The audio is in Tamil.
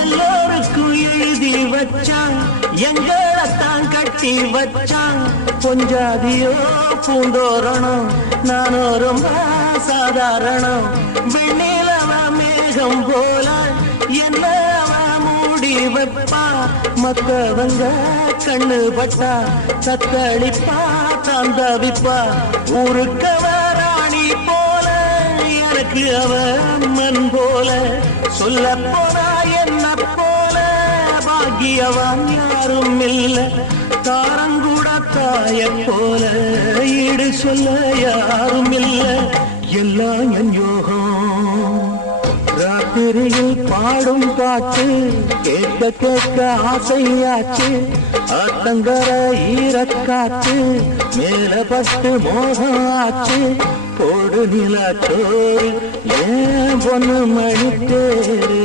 எல்லோருக்கும் எழுதி வச்சான் எங்களைத்தான் கட்டி வச்சான் பொஞ்சாதியோ பூந்தோரணம் நானோ ரொம்ப சாதாரணம் வெண்ணிலவ மேகம் போல என்ன மூடி வைப்பா மத்தவங்க கண்ணு பட்டா தத்தளிப்பா தந்தவிப்பா ஊருக்கவ ராணி போல எனக்கு அவ அம்மன் போல சொல்ல போனா என்ன போல பாக்கியவான் யாரும் இல்ல தாரங்கூட தாய போல ஈடு சொல்ல யாரும் இல்ல எல்லாம் என் யோகம் ராத்திரியில் பாடும் பாட்டு கேட்க கேட்க ஆசையாச்சு ஆத்தங்கர ஈரக்காற்று மேல பட்டு மோகம் ஆச்சு போடு நிலத்தோடு ஏன் பொண்ணு மணித்தேரு